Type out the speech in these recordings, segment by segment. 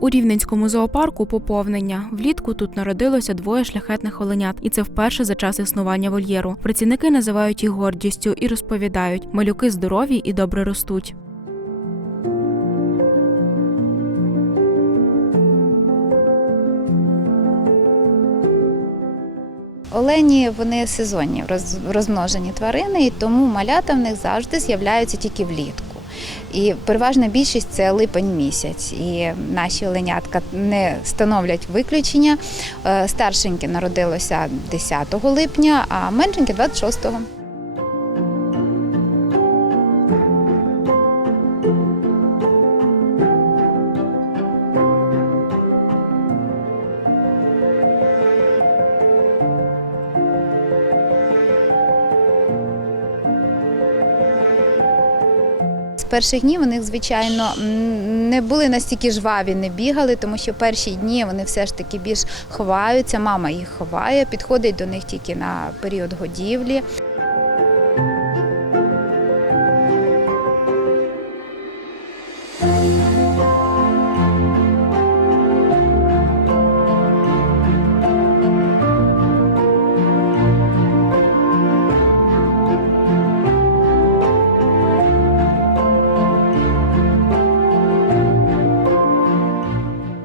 У Рівненському зоопарку поповнення. Влітку тут народилося двоє шляхетних оленят, і це вперше за час існування вольєру. Працівники називають їх гордістю і розповідають, малюки здорові і добре ростуть. Олені вони сезонні роз- розмножені тварини, і тому малята в них завжди з'являються тільки влітку. І переважна більшість це липень місяць. І наші оленятка не становлять виключення. Е, Старшеньке народилося 10 липня, а меншеньке 26-го. Перших днів них, звичайно, не були настільки жваві, не бігали, тому що перші дні вони все ж таки більш ховаються. Мама їх ховає, підходить до них тільки на період годівлі.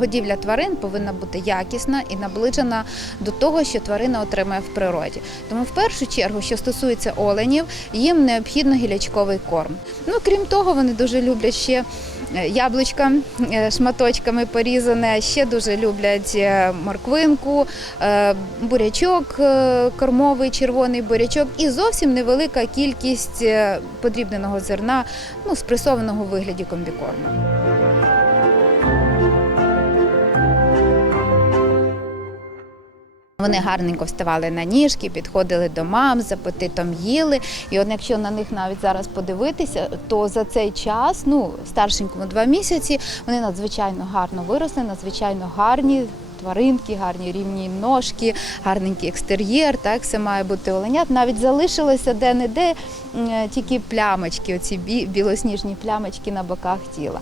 Годівля тварин повинна бути якісна і наближена до того, що тварина отримує в природі. Тому в першу чергу, що стосується оленів, їм необхідно гілячковий корм. Ну крім того, вони дуже люблять ще е, яблучка е, шматочками порізане, ще дуже люблять е, морквинку, бурячок кормовий, червоний бурячок і зовсім невелика кількість подрібненого зерна, ну спресованого у вигляді комбікорму. Вони гарненько вставали на ніжки, підходили до мам, з апетитом їли. І от якщо на них навіть зараз подивитися, то за цей час, ну старшенькому два місяці, вони надзвичайно гарно виросли, надзвичайно гарні. Тваринки, гарні рівні ножки, гарненький екстер'єр, так все має бути оленят. Навіть залишилося де-не-де тільки плямочки, оці білосніжні плямочки на боках тіла.